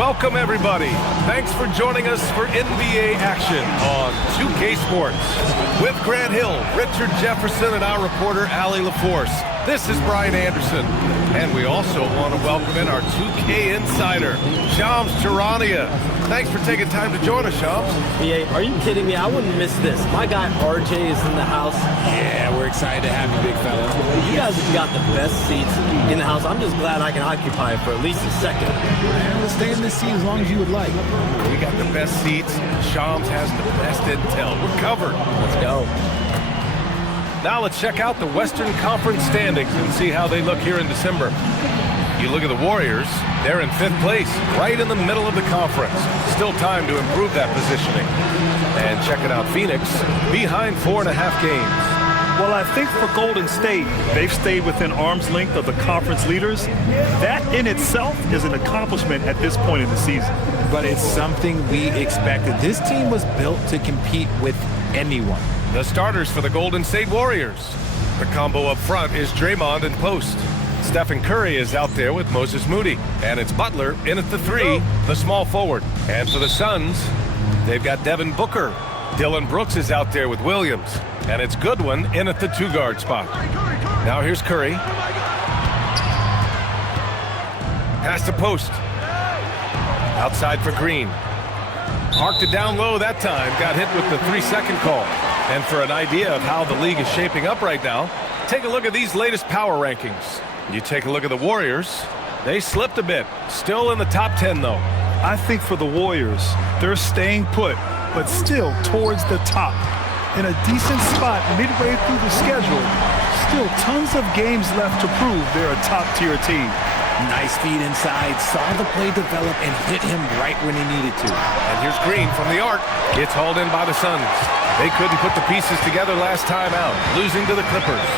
Welcome, everybody. Thanks for joining us for NBA action on 2K Sports. With Grant Hill, Richard Jefferson, and our reporter, Allie LaForce. This is Brian Anderson. And we also want to welcome in our 2K insider, Shams Charania. Thanks for taking time to join us, Shams. Yeah, are you kidding me? I wouldn't miss this. My guy RJ is in the house. Yeah, we're excited to have you, big fella. You guys have got the best seats in the house. I'm just glad I can occupy it for at least a second. We'll stay in this seat as long as you would like. We got the best seats. Shams has the best intel. We're covered. Let's go. Now let's check out the Western Conference standings and see how they look here in December. You look at the Warriors, they're in 5th place, right in the middle of the conference. Still time to improve that positioning. And check it out, Phoenix, behind 4.5 games. Well, I think for Golden State, they've stayed within arm's length of the conference leaders. That in itself is an accomplishment at this point in the season. But it's something we expected. This team was built to compete with anyone. The starters for the Golden State Warriors. The combo up front is Draymond and Post. Stephen Curry is out there with Moses Moody. And it's Butler in at the 3, the small forward. And for the Suns, they've got Devin Booker. Dylan Brooks is out there with Williams. And it's Goodwin in at the 2-guard spot. Now here's Curry. Pass to Post. Outside for Green. Parked it down low that time. Got hit with the 3-second call. And for an idea of how the league is shaping up right now, take a look at these latest power rankings. You take a look at the Warriors. They slipped a bit. Still in the top 10, though. I think for the Warriors, they're staying put, but still towards the top. In a decent spot midway through the schedule. Still tons of games left to prove they're a top-tier team. Nice feed inside, saw the play develop and hit him right when he needed to. And here's Green from the arc. It's hauled in by the Suns. They couldn't put the pieces together last time out, losing to the Clippers.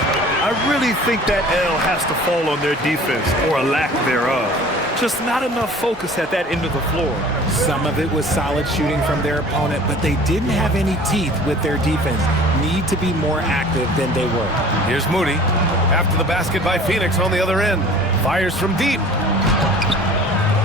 I really think that L has to fall on their defense, or a lack thereof. Just not enough focus at that end of the floor. Some of it was solid shooting from their opponent, but they didn't have any teeth with their defense. Need to be more active than they were. Here's Moody. After the basket by Phoenix on the other end. Fires from deep.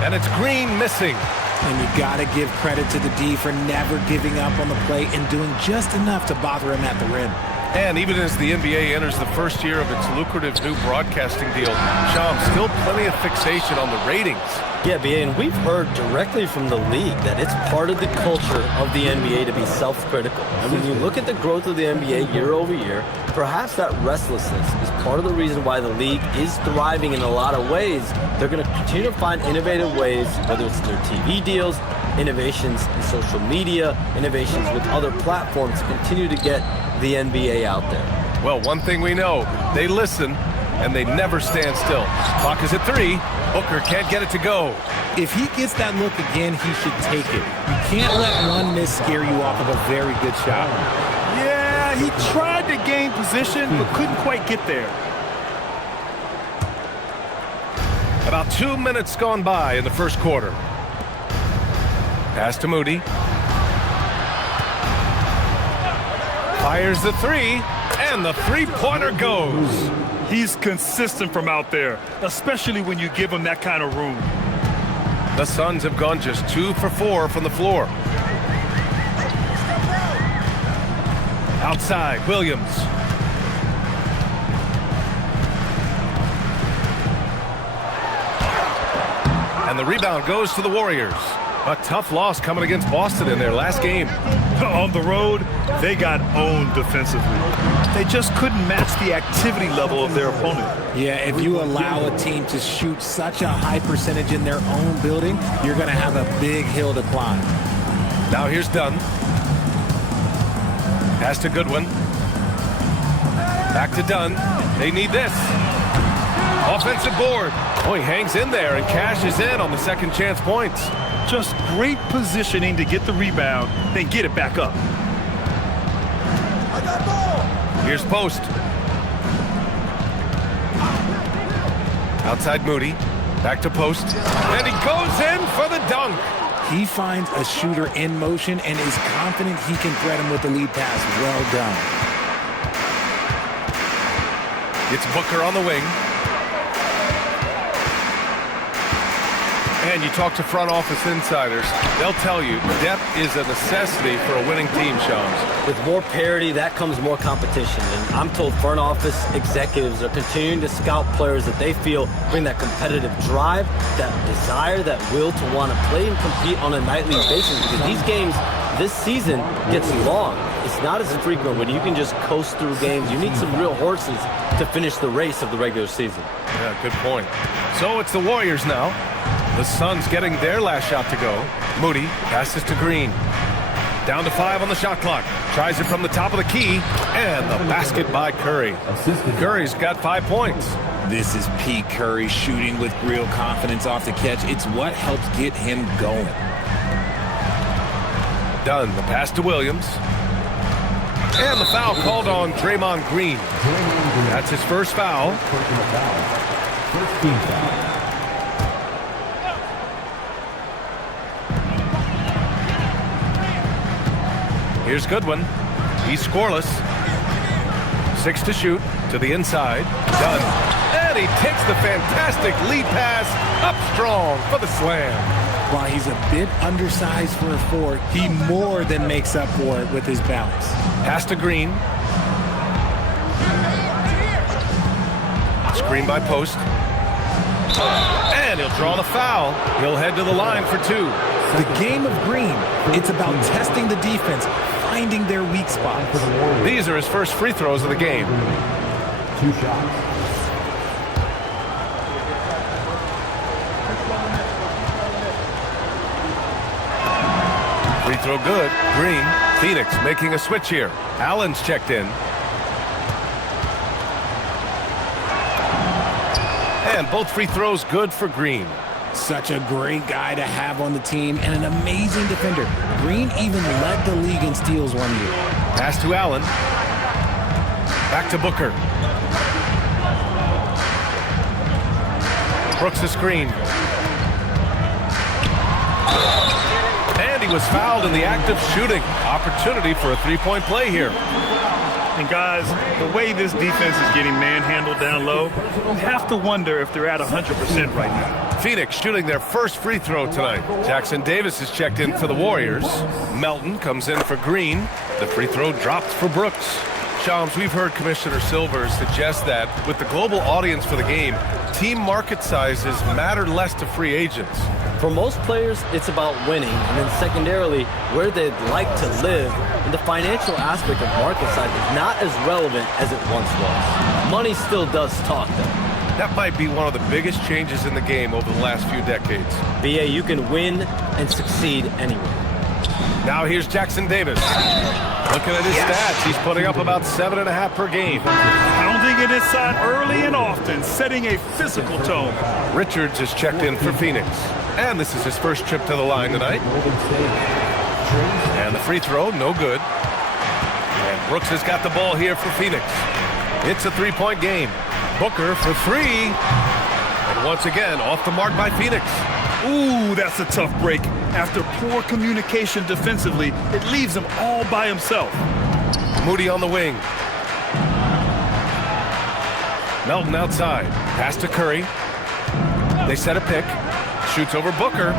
And it's Green missing. And you got to give credit to the D for never giving up on the play and doing just enough to bother him at the rim. And even as the NBA enters the first year of its lucrative new broadcasting deal, Shams, still plenty of fixation on the ratings. Yeah, BA, and we've heard directly from the league that it's part of the culture of the NBA to be self-critical. And when you look at the growth of the NBA year over year, perhaps that restlessness is part of the reason why the league is thriving in a lot of ways. They're going to continue to find innovative ways, whether it's their TV deals, innovations in social media, innovations with other platforms to continue to get the NBA out there. Well, one thing we know, they listen and they never stand still. Clock is at 3. Booker can't get it to go. If he gets that look again, he should take it. You can't let one miss scare you off of a very good shot. Yeah, he tried to gain position, but couldn't quite get there. About 2 minutes gone by in the first quarter. Pass to Moody. Fires the 3, and the 3-pointer goes. He's consistent from out there, especially when you give him that kind of room. The Suns have gone just 2 for 4 from the floor. Outside, Williams. And the rebound goes to the Warriors. A tough loss coming against Boston in their last game. On the road, they got owned defensively. They just couldn't match the activity level of their opponent. Yeah, if you allow a team to shoot such a high percentage in their own building, you're going to have a big hill to climb. Now here's Dunn. Pass to Goodwin. Back to Dunn. They need this. Offensive board. Oh, he hangs in there and cashes in on the second chance points. Just great positioning to get the rebound, then get it back up. Here's Post. Outside Moody. Back to Post. And he goes in for the dunk. He finds a shooter in motion and is confident he can thread him with the lead pass. Well done. It's Booker on the wing. And you talk to front office insiders, they'll tell you depth is a necessity for a winning team, Shams. With more parity, that comes more competition. And I'm told front office executives are continuing to scout players that they feel bring that competitive drive, that desire, that will to want to play and compete on a nightly basis. Because these games this season gets long. It's not as frequent when you can just coast through games. You need some real horses to finish the race of the regular season. Yeah, good point. So it's the Warriors now. The Suns getting their last shot to go. Moody passes to Green. Down to 5 on the shot clock. Tries it from the top of the key. And the basket by Curry. Curry's got 5 points. This is Pete Curry shooting with real confidence off the catch. It's what helps get him going. Done. The pass to Williams. And the foul called on Draymond Green. That's his first foul. First team foul. Here's Goodwin. He's scoreless. 6 to shoot. To the inside. Done. And he takes the fantastic lead pass up strong for the slam. While he's a bit undersized for a 4, he more than makes up for it with his balance. Pass to Green. Screen by Post. And he'll draw the foul. He'll head to the line for 2. The game of Green, it's about testing the defense, finding their weak spots. These are his first free throws of the game. 2 shots. Free throw good. Green. Phoenix making a switch here. Allen's checked in. And both free throws good for Green. Such a great guy to have on the team and an amazing defender. Green even led the league in steals one year. Pass to Allen. Back to Booker. Brooks a screen. And he was fouled in the act of shooting. Opportunity for a three-point play here. And guys, the way this defense is getting manhandled down low, you have to wonder if they're at 100% right now. Phoenix shooting their first free throw tonight. Jackson Davis is checked in for the Warriors. Melton comes in for Green. The free throw dropped for Brooks. Shams, we've heard Commissioner Silver suggest that with the global audience for the game, team market sizes matter less to free agents. For most players, it's about winning, and then secondarily, where they'd like to live. And the financial aspect of market size is not as relevant as it once was. Money still does talk, though. That might be one of the biggest changes in the game over the last few decades. BA, you can win and succeed anywhere. Now here's Jackson Davis. Looking at his stats, he's putting up about 7.5 per game. Pounding it inside early and often, setting a physical tone. Richards is checked in for Phoenix. And this is his first trip to the line tonight. And the free throw, no good. And Brooks has got the ball here for Phoenix. It's a three-point game. Booker for 3. And once again, off the mark by Phoenix. Ooh, that's a tough break. After poor communication defensively, it leaves him all by himself. Moody on the wing. Melton outside. Pass to Curry. They set a pick. Shoots over Booker.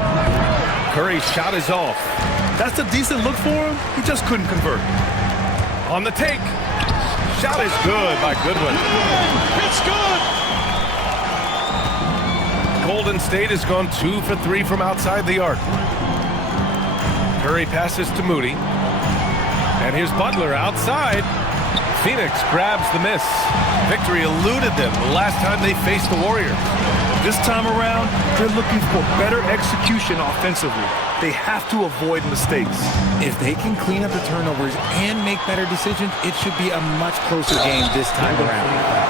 Curry's shot is off. That's a decent look for him. He just couldn't convert. On the take. Shot is good by Goodwin. It's good! Golden State has gone 2 for 3 from outside the arc. Curry passes to Moody. And here's Butler outside. Phoenix grabs the miss. Victory eluded them the last time they faced the Warriors. This time around, they're looking for better execution offensively. They have to avoid mistakes. If they can clean up the turnovers and make better decisions, it should be a much closer game this time around.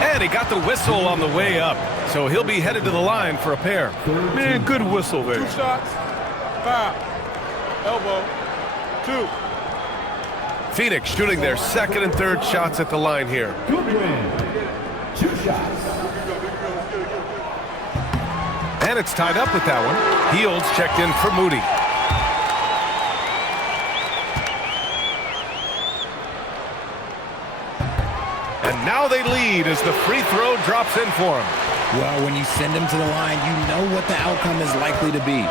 And he got the whistle on the way up, so he'll be headed to the line for a pair. Man, good whistle there. 2 shots, foul, elbow, 2. Phoenix shooting their second and third shots at the line here. Goodwin, 2 shots. And it's tied up with that one. Heald's checked in for Moody. And now they lead as the free throw drops in for him. Well, when you send him to the line, you know what the outcome is likely to be.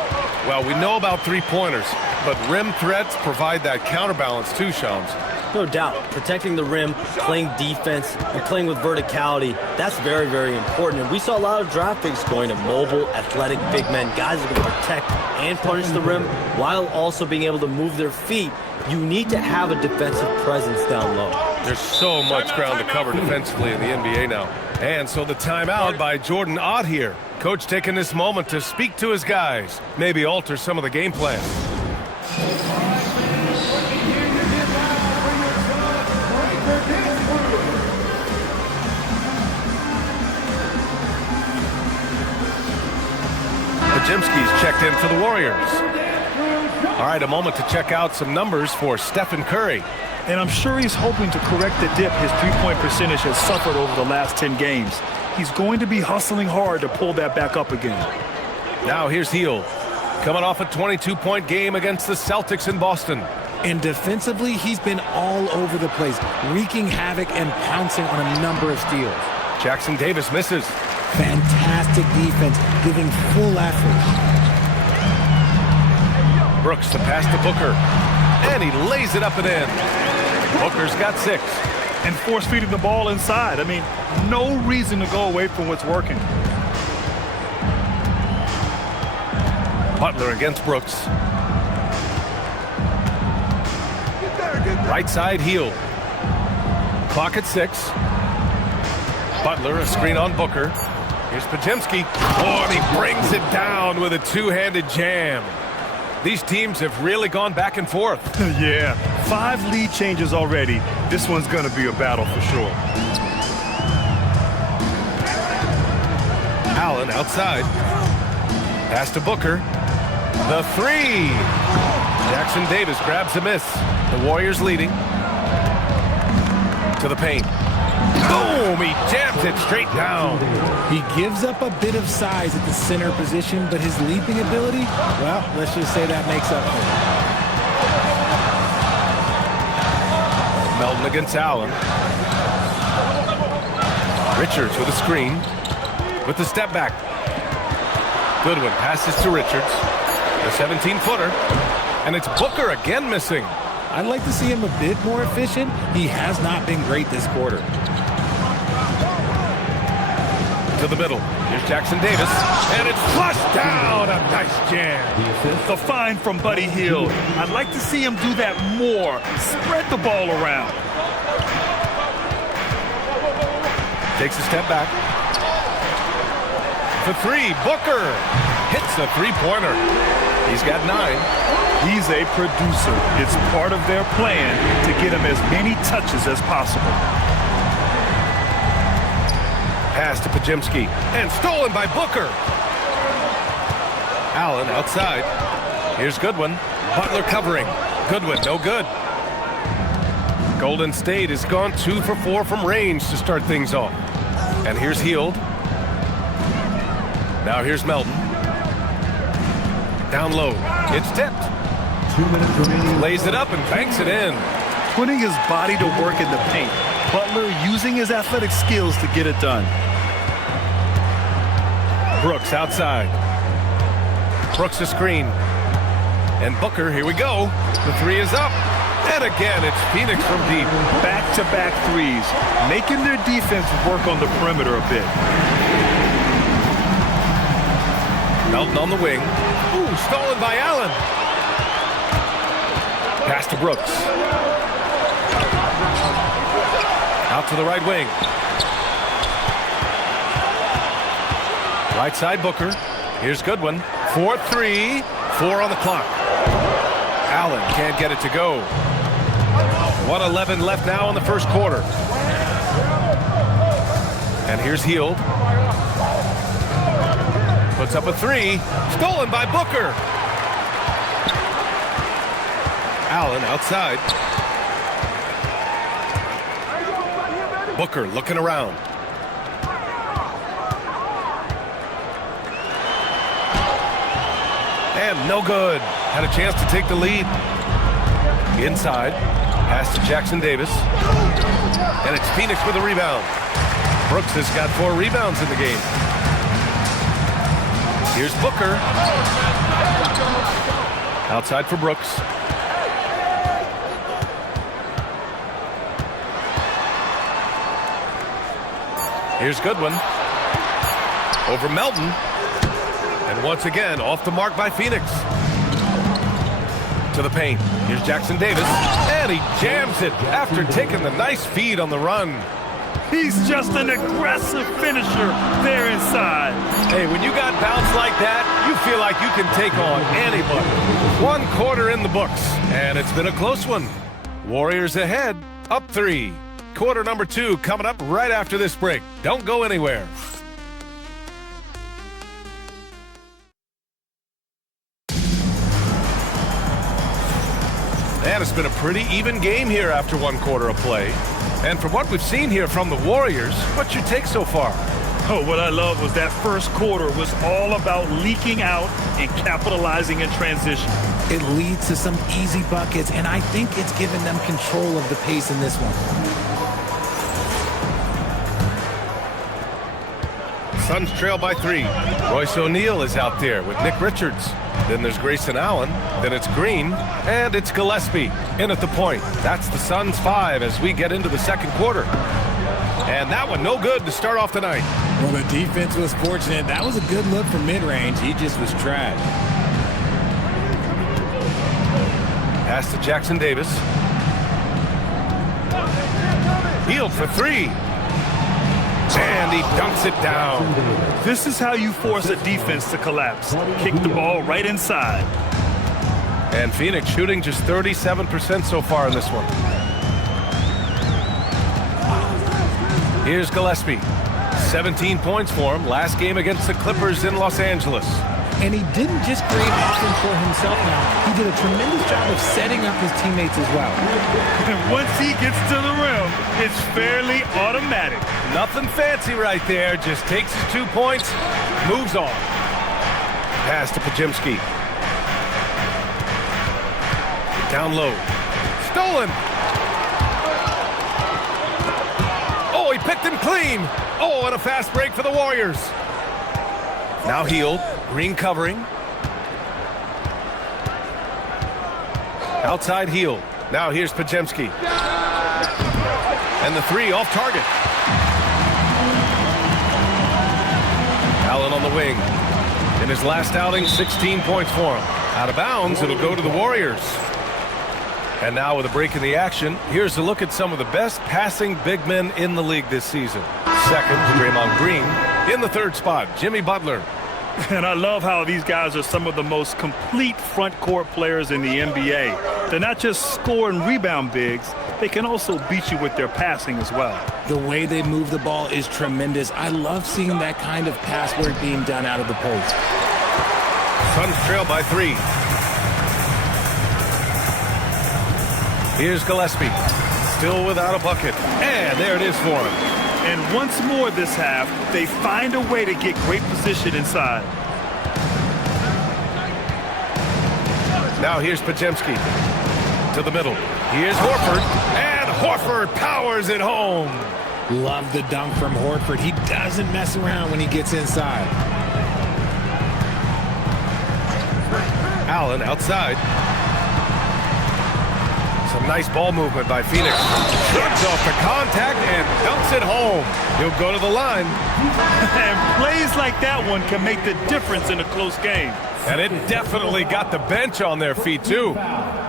Well, we know about three-pointers, but rim threats provide that counterbalance too, Shams. No doubt, protecting the rim, playing defense, and playing with verticality, that's very, very important. And we saw a lot of draft picks going to mobile, athletic big men, guys that can protect and punish the rim while also being able to move their feet. You need to have a defensive presence down low. There's so much ground to cover defensively in the NBA now. And so the timeout by Jordan Ott here. Coach taking this moment to speak to his guys, maybe alter some of the game plan. Pajemski's checked in for the Warriors. All right, a moment to check out some numbers for Stephen Curry. And I'm sure he's hoping to correct the dip his three-point percentage has suffered over the last 10 games. He's going to be hustling hard to pull that back up again. Now here's Hield, coming off a 22-point game against the Celtics in Boston. And defensively, he's been all over the place, wreaking havoc and pouncing on a number of steals. Jackson Davis misses. Fantastic defense, giving full effort. Brooks the pass to Booker, and he lays it up and in. Booker's got 6. And force-feeding the ball inside. I mean, no reason to go away from what's working. Butler against Brooks. Right side Hield. Clock at 6. Butler, a screen on Booker. Here's Pajemski. Oh, and he brings it down with a two-handed jam. These teams have really gone back and forth. Yeah, 5 lead changes already. This one's going to be a battle for sure. Allen outside. Pass to Booker. The 3. Jackson Davis grabs a miss. The Warriors leading. To the paint. Boom! He jams it straight down. He gives up a bit of size at the center position, but his leaping ability, well, let's just say that makes up for it. Melton against Allen. Richards with a screen. With the step back. Goodwin passes to Richards. The 17-footer. And it's Booker again missing. I'd like to see him a bit more efficient. He has not been great this quarter. To the middle. Here's Jackson Davis. And it's flushed down. A nice jam. The find from Buddy Hield. I'd like to see him do that more. Spread the ball around. Takes a step back. For 3. Booker hits a three-pointer. He's got 9. He's a producer. It's part of their plan to get him as many touches as possible. Pass to Pajemski, and stolen by Booker. Allen outside. Here's Goodwin. Butler covering. Goodwin, no good. Golden State has gone 2 for 4 from range to start things off. And here's Hield. Now here's Melton. Down low. It's tipped. 2 minutes remaining. Lays it up and banks it in. Putting his body to work in the paint. Butler using his athletic skills to get it done. Brooks outside. Brooks a screen. And Booker, here we go. The 3 is up. And again, it's Phoenix from deep. Back-to-back threes, making their defense work on the perimeter a bit. Melton on the wing. Ooh, stolen by Allen. Pass to Brooks. Out to the right wing. Right side Booker. Here's Goodwin. 4-3. 4 on the clock. Allen can't get it to go. 1:11 left now in the first quarter. And here's Hield. Puts up a 3. Stolen by Booker. Allen outside. Booker looking around. And no good. Had a chance to take the lead. Inside. Pass to Jackson Davis. And it's Phoenix with a rebound. Brooks has got 4 rebounds in the game. Here's Booker. Outside for Brooks. Here's Goodwin. Over Melton. And once again, off the mark by Phoenix. To the paint. Here's Jackson Davis. And he jams it after taking the nice feed on the run. He's just an aggressive finisher there inside. Hey, when you got bounce like that, you feel like you can take on anybody. 1 quarter in the books, and it's been a close one. Warriors ahead, up 3. Quarter number 2 coming up right after this break. Don't go anywhere. And it's been a pretty even game here after 1 quarter of play. And from what we've seen here from the Warriors, what's your take so far? Oh, what I love was that first quarter was all about leaking out and capitalizing in transition. It leads to some easy buckets, and I think it's given them control of the pace in this one. Suns trail by 3. Royce O'Neal is out there with Nick Richards. Then there's Grayson Allen. Then it's Green. And it's Gillespie in at the point. That's the Suns 5 as we get into the second quarter. And that one no good to start off the night. Well, the defense was fortunate. That was a good look from mid-range. He just was trash. Pass to Jackson Davis. Healed for 3. And he dunks it down. This is how you force a defense to collapse. Kick the ball right inside. And Phoenix shooting just 37% so far in this one. Here's Gillespie. 17 points for him last game against the Clippers in Los Angeles. And he didn't just create offense for himself now. He did a tremendous job of setting up his teammates as well. And once he gets to the rim, it's fairly automatic. Nothing fancy right there. Just takes his 2 points, moves on. Pass to Podziemski. Down low. Stolen. Oh, he picked him clean. Oh, and a fast break for the Warriors. Now Hield. Green covering. Outside Hield. Now here's Podziemski. And the 3 off target. Allen on the wing. In his last outing, 16 points for him. Out of bounds, it'll go to the Warriors. And now with a break in the action, here's a look at some of the best passing big men in the league this season. Second, Draymond Green. In the 3rd spot, Jimmy Butler. And I love how these guys are some of the most complete front court players in the NBA. They're not just score and rebound bigs, they can also beat you with their passing as well. The way they move the ball is tremendous. I love seeing that kind of pass work being done out of the post. Suns trail by 3. Here's Gillespie. Still without a bucket. And there it is for him. And once more this half, they find a way to get great position inside. Now here's Podziemski. To the middle. Here's Horford. And Horford powers it home. Love the dunk from Horford. He doesn't mess around when he gets inside. Allen outside. Some nice ball movement by Phoenix. Shrugs off the contact and dunks it home. He'll go to the line. And plays like that one can make the difference in a close game. And it definitely got the bench on their feet, too.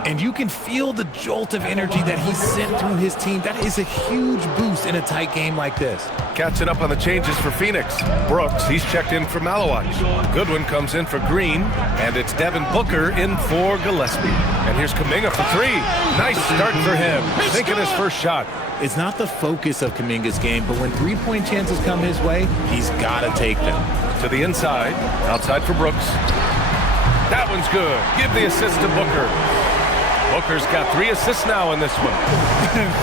And you can feel the jolt of energy that he sent through his team. That is a huge boost in a tight game like this. Catching up on the changes for Phoenix. Brooks, he's checked in for Malawich. Goodwin comes in for Green. And it's Devin Booker in for Gillespie. And here's Kuminga for 3. Nice start for him. Thinking his first shot. It's not the focus of Kuminga's game, but when 3-point chances come his way, he's got to take them. To the inside. Outside for Brooks. That one's good. Give the assist to Booker. Booker's got 3 assists now in this one.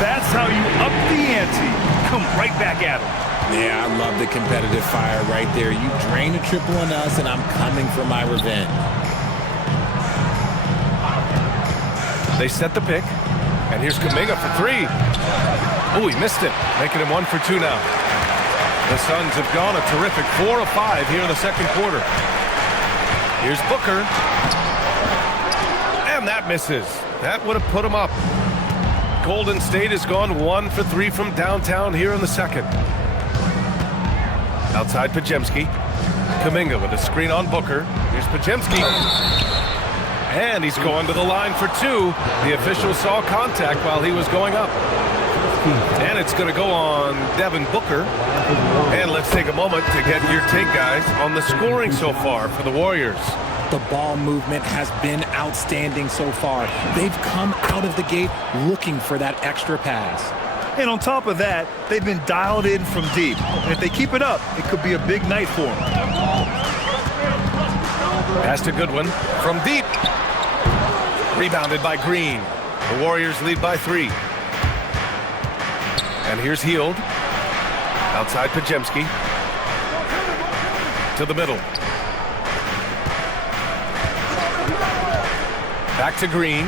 That's how you up the ante. Come right back at him. Yeah, I love the competitive fire right there. You drain a triple on us, and I'm coming for my revenge. They set the pick. And here's Kuminga for 3. Oh, he missed it. Making him 1 for 2 now. The Suns have gone a terrific 4 of 5 here in the second quarter. Here's Booker. And that misses. That would have put him up. Golden State has gone 1 for 3 from downtown here in the second. Outside Pajemski. Kuminga with a screen on Booker. Here's Pajemski. And he's going to the line for 2. The official saw contact while he was going up. And it's going to go on Devin Booker. And let's take a moment to get your take, guys, on the scoring so far for the Warriors. The ball movement has been outstanding so far. They've come out of the gate looking for that extra pass. And on top of that, they've been dialed in from deep. And if they keep it up, it could be a big night for them. Pass to Goodwin from deep. Rebounded by Green. The Warriors lead by 3. And here's Hield. Outside Pajemski. To the middle. Back to Green.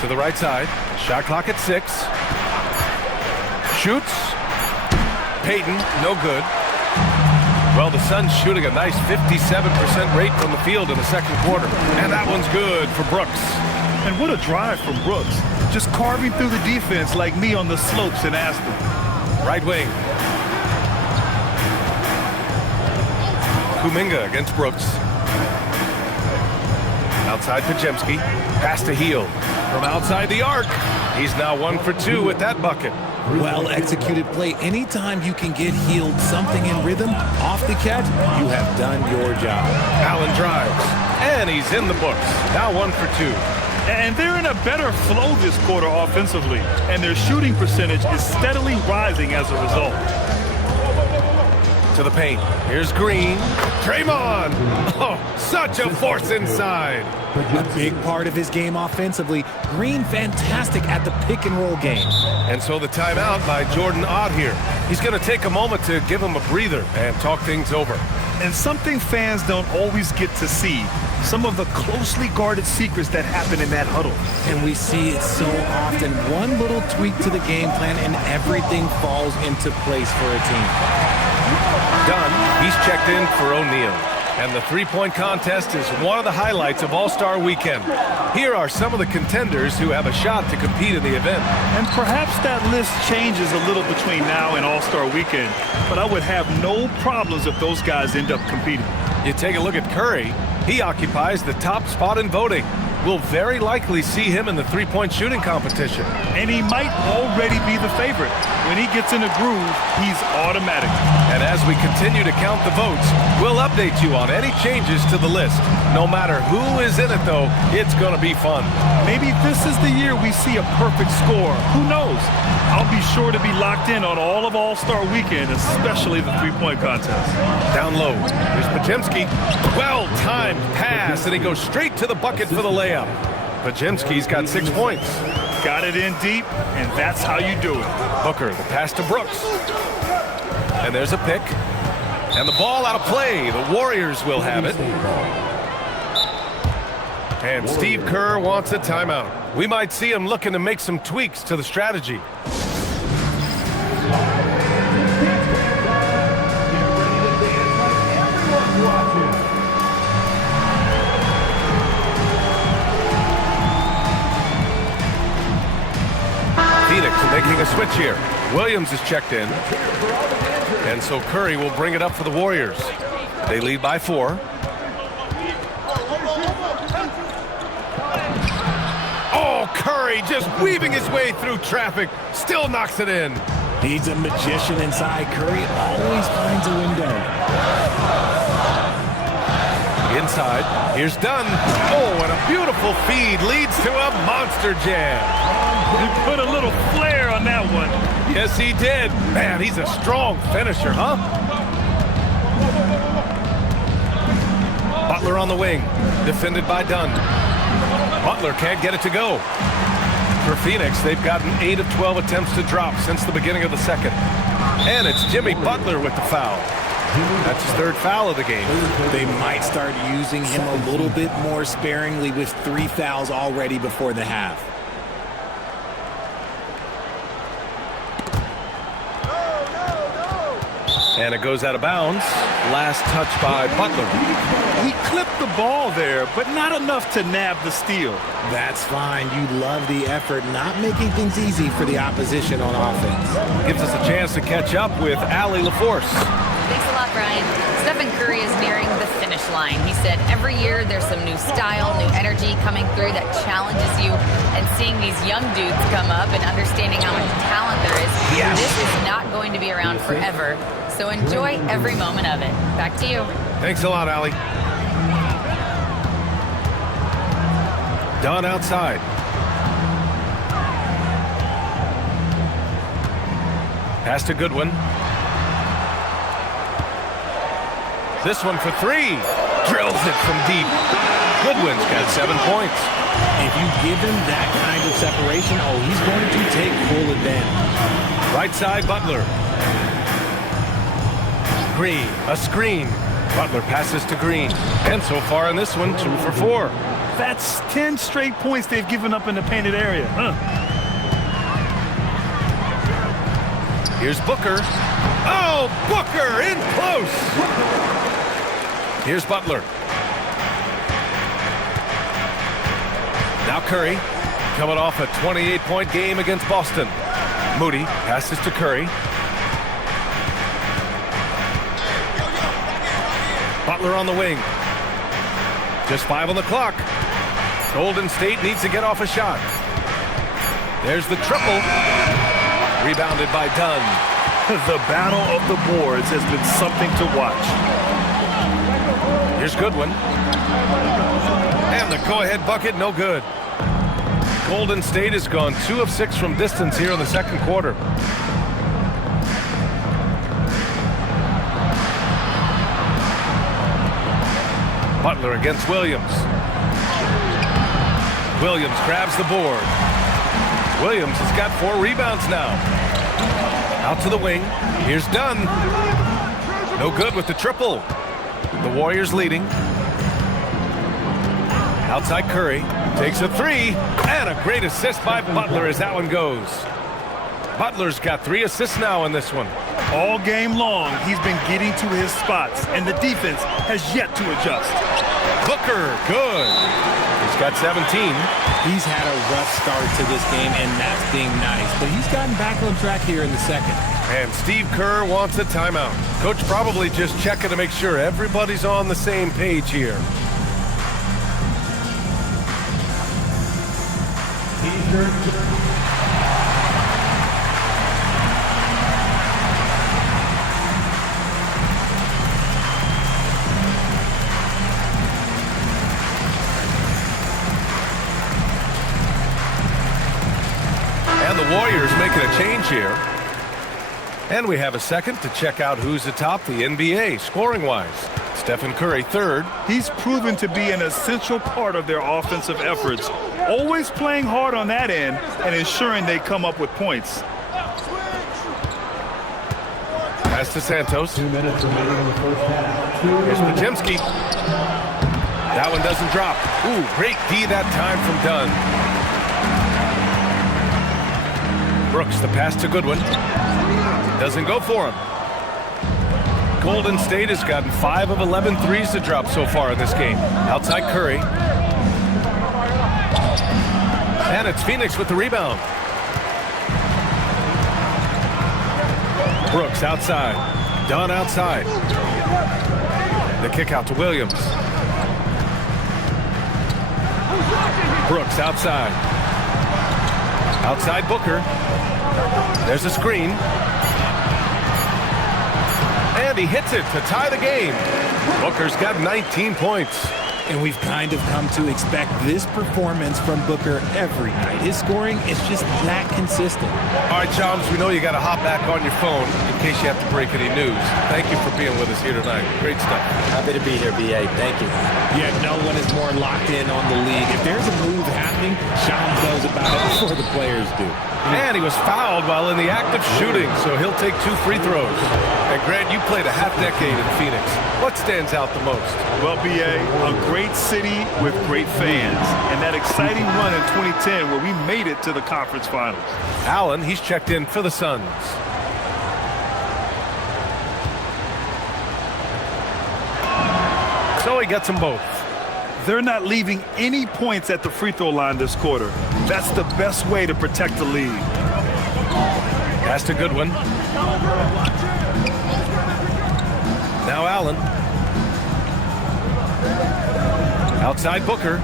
To the right side. Shot clock at 6. Shoots. Payton, no good. Well, the Suns shooting a nice 57% rate from the field in the second quarter. And that one's good for Brooks. And what a drive from Brooks. Just carving through the defense like me on the slopes in Aspen. Right wing. Kuminga against Brooks. Outside Pajemski. Pass to Hield. From outside the arc. He's now 1 for 2 with that bucket. Well-executed play. Anytime you can get Hield something in rhythm off the catch, you have done your job. Allen drives. And he's in the books. Now 1 for 2. And they're in a better flow this quarter offensively. And their shooting percentage is steadily rising as a result. To the paint. Here's Green. Draymond. Oh, such a force inside. A big part of his game offensively. Green fantastic at the pick and roll game. And so the timeout by Jordan Ott here. He's going to take a moment to give him a breather and talk things over. And something fans don't always get to see. Some of the closely guarded secrets that happen in that huddle. And we see it so often. One little tweak to the game plan and everything falls into place for a team. Dunn, he's checked in for O'Neal. And the three-point contest is one of the highlights of All-Star Weekend. Here are some of the contenders who have a shot to compete in the event. And perhaps that list changes a little between now and All-Star Weekend, but I would have no problems if those guys end up competing. You take a look at Curry. He occupies the top spot in voting. We'll very likely see him in the three-point shooting competition. And he might already be the favorite. When he gets in a groove, he's automatic. And as we continue to count the votes, we'll update you on any changes to the list. No matter who is in it, though, it's going to be fun. Maybe this is the year we see a perfect score. Who knows? I'll be sure to be locked in on all of All-Star Weekend, especially the three-point contest. Down low. Here's Pajemski. Well-timed pass, and he goes straight to the bucket for the layup. Pajemski's got 6 points. Got it in deep, and that's how you do it. Booker, the pass to Brooks. And there's a pick. And the ball out of play. The Warriors will have it. And Steve Kerr wants a timeout. We might see him looking to make some tweaks to the strategy. Phoenix making a switch here. Williams is checked in. And so Curry will bring it up for the Warriors. They lead by 4. Oh, Curry just weaving his way through traffic. Still knocks it in. He's a magician inside. Curry always finds a window. Inside, here's Dunn. Oh, and a beautiful feed leads to a monster jam. He put a little flair on that one. Yes, he did. Man, he's a strong finisher, huh? Butler on the wing, defended by Dunn. Butler can't get it to go. For Phoenix, they've gotten 8 of 12 attempts to drop since the beginning of the second. And it's Jimmy Butler with the foul. That's his 3rd foul of the game. They might start using him a little bit more sparingly with 3 fouls already before the half. And it goes out of bounds. Last touch by Butler. He clipped the ball there, but not enough to nab the steal. That's fine. You love the effort, not making things easy for the opposition on offense. Gives us a chance to catch up with Allie LaForce. Thanks a lot, Brian. Stephen Curry is nearing the finish line. He said every year there's some new style, new energy coming through that challenges you. And seeing these young dudes come up and understanding how much talent there is, this is not going to be around forever. So enjoy every moment of it. Back to you. Thanks a lot, Allie. Dunn outside. Pass to Goodwin. This one for three. Drills it from deep. Goodwin's got 7 points. If you give him that kind of separation, he's going to take full advantage. Right side, Butler. Green, a screen. Butler passes to Green. And so far in this one, 2 for 4. That's 10 straight points they've given up in the painted area. Here's Booker. Oh, Booker in close. Here's Butler. Now Curry, coming off a 28-point game against Boston. Moody passes to Curry. Butler on the wing. Just 5 on the clock. Golden State needs to get off a shot. There's the triple. Rebounded by Dunn. The battle of the boards has been something to watch. Here's Goodwin. And the go-ahead bucket, no good. Golden State has gone 2 of 6 from distance here in the second quarter. Butler against Williams. Williams grabs the board. Williams has got 4 rebounds now. Out to the wing. Here's Dunn. No good with the triple. The Warriors leading. Outside Curry. Takes a 3. And a great assist by Butler as that one goes. Butler's got 3 assists now in this one. All game long, he's been getting to his spots, and the defense has yet to adjust. Booker, good. He's got 17. He's had a rough start to this game, and that's being nice. But he's gotten back on track here in the second. And Steve Kerr wants a timeout. Coach probably just checking to make sure everybody's on the same page here. And the Warriors making a change here. And we have a second to check out who's atop the NBA scoring-wise. Stephen Curry, third. He's proven to be an essential part of their offensive efforts, always playing hard on that end and ensuring they come up with points. Pass to Santos. 2 minutes remaining in the first half. Here's Pajemski. That one doesn't drop. Ooh, great D that time from Dunn. Brooks, the pass to Goodwin. Doesn't go for him. Golden State has gotten 5 of 11 threes to drop so far in this game. Outside Curry. And it's Phoenix with the rebound. Brooks outside. Dunn outside. The kick out to Williams. Brooks outside. Outside Booker. There's a screen. And he hits it to tie the game. Booker's got 19 points. And we've kind of come to expect this performance from Booker every night. His scoring is just that consistent. All right, Chums, we know you got to hop back on your phone in case you have to break any news. Thank you for being with us here tonight. Great stuff. Happy to be here, BA. Thank you. Yeah, no one is more locked in on the league. If there's a move happening, Shams knows about it before the players do. And he was fouled while in the act of shooting, so he'll take 2 free throws. And Grant, you played a half-decade in Phoenix. What stands out the most? Well, BA, a great city with great fans, and that exciting run in 2010 where we made it to the conference finals. Allen, he's checked in for the Suns. so he gets them both. They're not leaving any points at the free throw line this quarter. That's the best way to protect the lead. Pass to Goodwin. Now Allen. Outside Booker.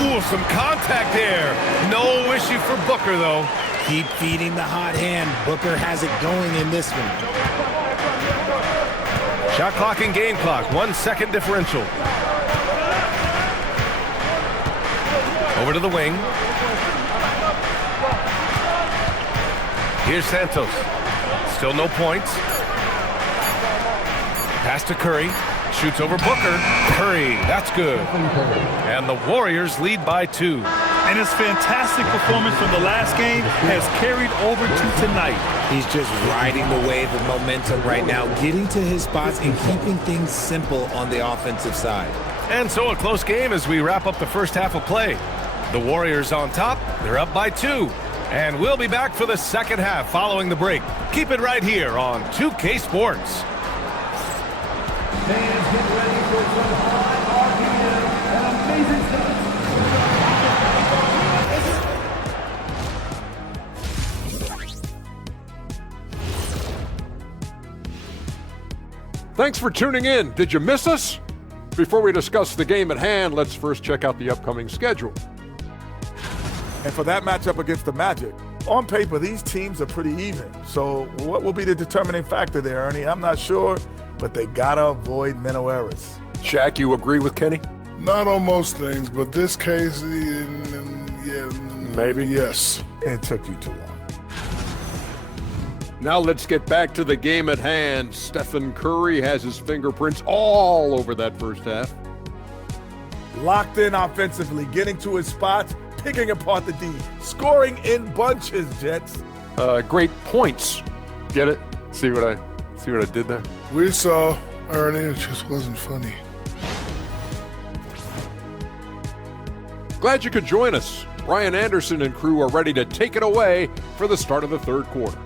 Ooh, some contact there. No issue for Booker, though. Keep feeding the hot hand. Booker has it going in this one. Shot clock and game clock. 1 second differential. Over to the wing. Here's Santos. Still no points. Pass to Curry. Shoots over Booker. Curry, that's good. And the Warriors lead by 2. And his fantastic performance from the last game has carried over to tonight. He's just riding the wave of momentum right now, getting to his spots and keeping things simple on the offensive side. And so a close game as we wrap up the first half of play. The Warriors on top. They're up by 2. And we'll be back for the second half following the break. Keep it right here on 2K Sports. Fans, get ready for some hard-hitting and amazing stuff. Thanks for tuning in. Did you miss us? Before we discuss the game at hand, let's first check out the upcoming schedule. And for that matchup against the Magic, on paper, these teams are pretty even. So what will be the determining factor there, Ernie? I'm not sure, but they gotta avoid mental errors. Shaq, you agree with Kenny? Not on most things, but this case, yeah, maybe. Yes. It took you too long. Now let's get back to the game at hand. Stephen Curry has his fingerprints all over that first half. Locked in offensively, getting to his spots, picking apart the D, scoring in bunches, Jets. Great points. Get it? See what I did there? We saw Ernie, it just wasn't funny. Glad you could join us. Brian Anderson and crew are ready to take it away for the start of the third quarter.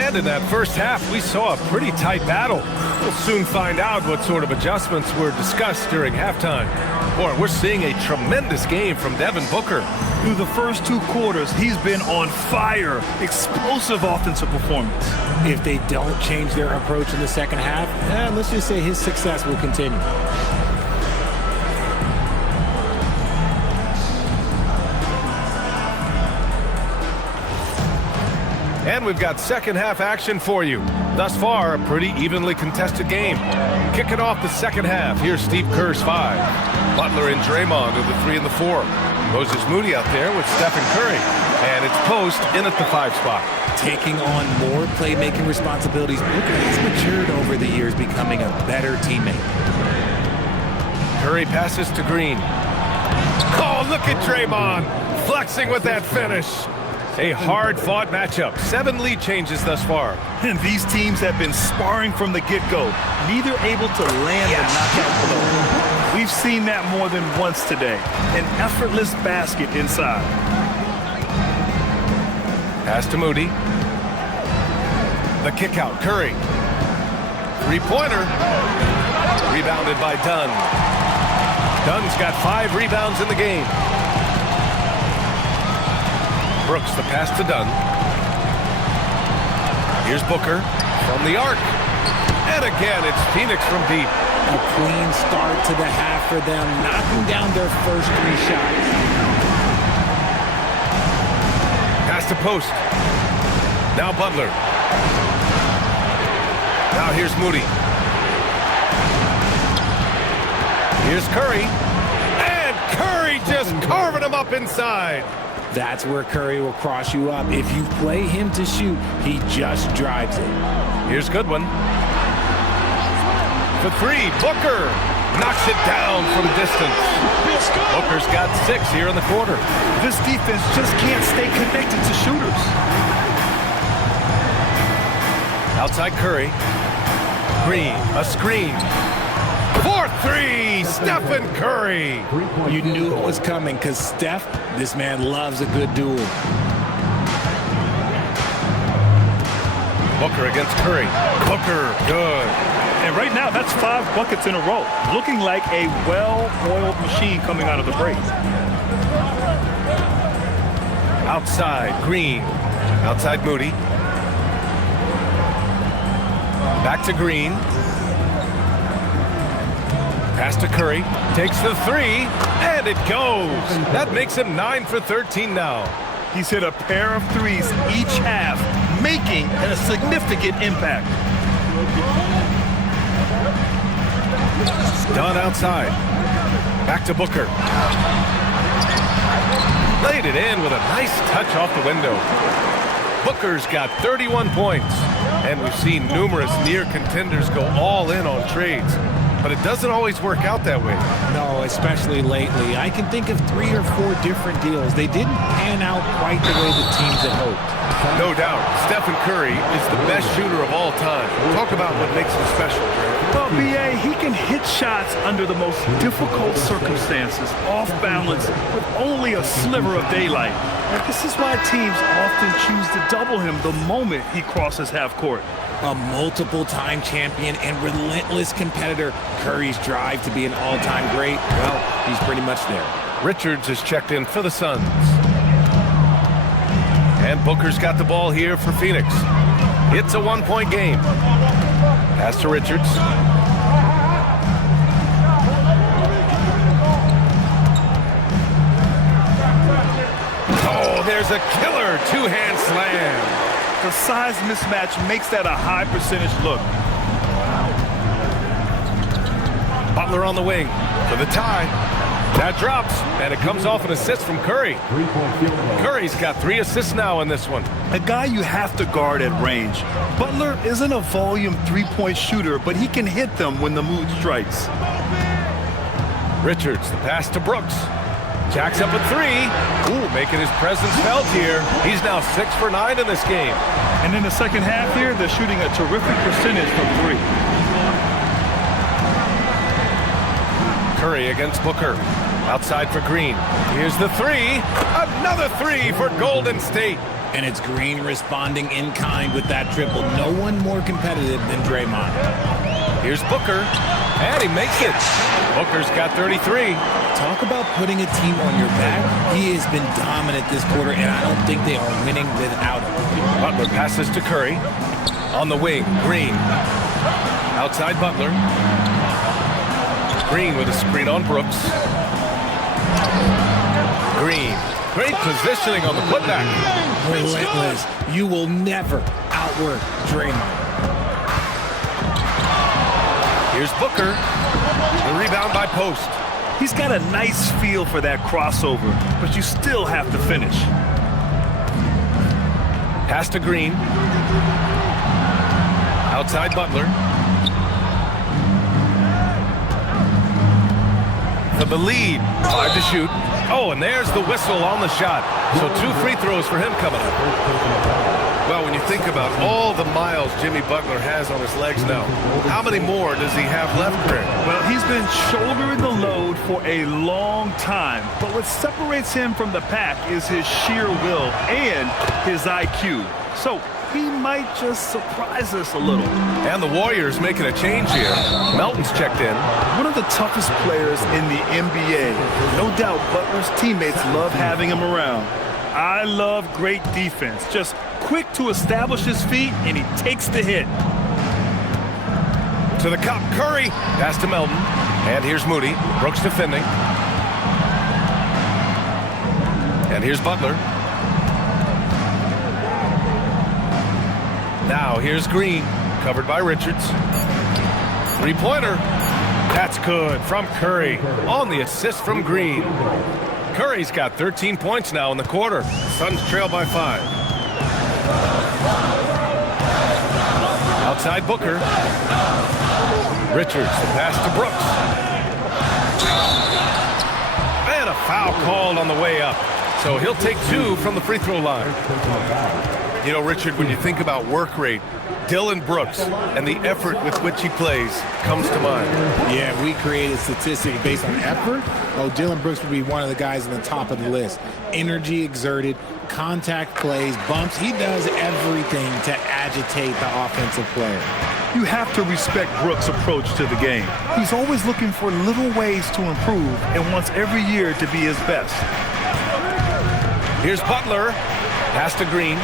And in that first half, we saw a pretty tight battle. We'll soon find out what sort of adjustments were discussed during halftime. Boy, we're seeing a tremendous game from Devin Booker. Through the first 2 quarters, he's been on fire. Explosive offensive performance. If they don't change their approach in the second half, let's just say his success will continue. And we've got second half action for you. Thus far, a pretty evenly contested game. Kicking off the second half, here's Steve Kerr's 5. Butler and Draymond are the 3 and the 4. Moses Moody out there with Stephen Curry. And it's Post in at the 5 spot. Taking on more playmaking responsibilities, Booker has matured over the years, becoming a better teammate. Curry passes to Green. Oh, look at Draymond flexing with that finish. A hard-fought matchup. 7 lead changes thus far. And these teams have been sparring from the get-go, neither able to land a knockout blow. We've seen that more than once today. An effortless basket inside. Pass to Moody. The kick out, Curry. 3-pointer. Rebounded by Dunn. Dunn's got 5 rebounds in the game. Brooks, the pass to Dunn. Here's Booker from the arc. And again, it's Phoenix from deep. A clean start to the half for them, knocking down their first 3 shots. Pass to Post. Now Butler. Now here's Moody. Here's Curry. And Curry just carving him up inside. That's where Curry will cross you up. If you play him to shoot, he just drives it. Here's Goodwin. For 3, Booker knocks it down from distance. Booker's got 6 here in the quarter. This defense just can't stay connected to shooters. Outside Curry. Green, a screen. 4-3, Stephen Curry. You knew it was coming because Steph, this man loves a good duel. Booker against Curry. Booker, good. And right now, that's 5 buckets in a row. Looking like a well-oiled machine coming out of the break. Outside, Green. Outside, Moody. Back to Green. Pass to Curry. Takes the 3, and it goes. That makes him 9 for 13 now. He's hit a pair of threes each half, making a significant impact. Done outside. Back to Booker. Laid it in with a nice touch off the window. Booker's got 31 points. And we've seen numerous near contenders go all in on trades. But it doesn't always work out that way. No, especially lately. I can think of 3 or 4 different deals. They didn't pan out quite the way the teams had hoped. No doubt, Stephen Curry is the best shooter of all time. Talk about what makes him special. Well, B.A., he can hit shots under the most difficult circumstances, off balance, with only a sliver of daylight. And this is why teams often choose to double him the moment he crosses half court. A multiple-time champion and relentless competitor. Curry's drive to be an all-time great, well, he's pretty much there. Richards is checked in for the Suns. And Booker's got the ball here for Phoenix. It's a 1-point game. Pass to Richards. Oh, there's a killer 2-hand slam. The size mismatch makes that a high percentage look. Butler on the wing for the tie. That drops, and it comes off an assist from Curry. Curry's got 3 assists now in this one. A guy you have to guard at range. Butler isn't a volume 3-point shooter, but he can hit them when the mood strikes. Richards, the pass to Brooks. Jacks up a 3. Ooh, making his presence felt here. He's now 6 for 9 in this game. And in the second half here, they're shooting a terrific percentage from 3. Curry against Booker. Outside for Green. Here's the 3. Another 3 for Golden State. And it's Green responding in kind with that triple. No one more competitive than Draymond. Here's Booker. And he makes it. Booker's got 33. Talk about putting a team on your back. He has been dominant this quarter, and I don't think they are winning without him. Butler passes to Curry. On the wing, Green. Outside Butler. Green with a screen on Brooks. Green. Great positioning on the putback. Relentless. You will never outwork Draymond. Here's Booker. The rebound by Post. He's got a nice feel for that crossover, but you still have to finish. Pass to Green. Outside Butler. For the lead. 5 to shoot. Oh, and there's the whistle on the shot. So 2 free throws for him coming up. Well, when you think about all the miles Jimmy Butler has on his legs now, how many more does he have left, Greg? Well, he's been shouldering the load for a long time, but what separates him from the pack is his sheer will and his IQ. So he might just surprise us a little. And the Warriors making a change here. Melton's checked in. One of the toughest players in the NBA. No doubt Butler's teammates love having him around. I love great defense. Just quick to establish his feet, and he takes the hit. To the cup, Curry. Pass to Melton. And here's Moody. Brooks defending. And here's Butler. Now here's Green. Covered by Richards. 3-pointer. That's good from Curry. On the assist from Green. Curry's got 13 points now in the quarter. Suns trail by 5. Outside Booker. Richards, the pass to Brooks. And a foul called on the way up. So he'll take 2 from the free throw line. You know, Richard, when you think about work rate, Dillon Brooks, and the effort with which he plays comes to mind. Yeah, we created statistics based on effort. Oh, Dillon Brooks would be one of the guys on the top of the list. Energy exerted, contact plays, bumps. He does everything to agitate the offensive player. You have to respect Brooks' approach to the game. He's always looking for little ways to improve and wants every year to be his best. Here's Butler. Pass to Green.